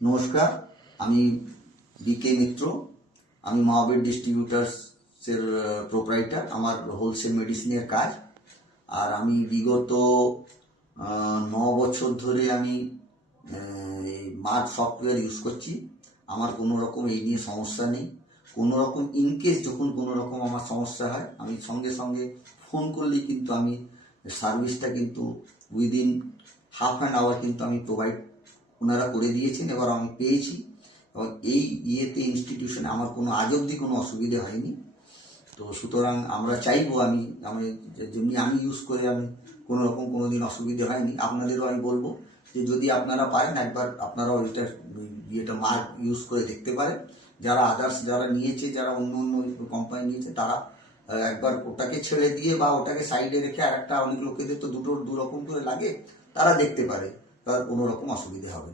নমস্কার, আমি বিকে মিত্র। আমি মহাবীর ডিস্ট্রিবিউটার্সের প্রোপ্রাইটার। আমার হোলসেল মেডিসিনের কাজ। আর আমি বিগত 9 বছর ধরে আমি মার্ক সফটওয়্যার ইউজ করছি। আমার কোনো রকম এই নিয়ে সমস্যা নেই। কোনো রকম ইনকেস যখন কোনো রকম আমার সমস্যা হয়, আমি সঙ্গে সঙ্গে ফোন করলেই কিন্তু আমি সার্ভিসটা কিন্তু উইদিন হাফ অ্যান আওয়ার কিন্তু আমি প্রোভাইড ওনারা করে দিয়েছেন। এবার আমি পেয়েছি এবং এই ইনস্টিটিউশনে আমার কোনো আজ অবধি কোনো অসুবিধে হয়নি। তো সুতরাং আমরা চাইবো, আমি যেমনি আমি ইউজ করে আমি কোনো রকম কোনো দিন অসুবিধে হয়নি। আপনাদেরও আমি বলবো যে যদি আপনারা পারেন একবার আপনারাও এটা মার্ক ইউজ করে দেখতে পারেন। যারা আদার্স যারা নিয়েছে, যারা অন্য অন্য কোম্পানি নিয়েছে, তারা একবার ওটাকে ছেড়ে দিয়ে বা ওটাকে সাইডে রেখে আর একটা, অনেক লোকেদের তো দু রকম করে লাগে, তারা দেখতে পারে, তার কোনো রকম অসুবিধে হবে না।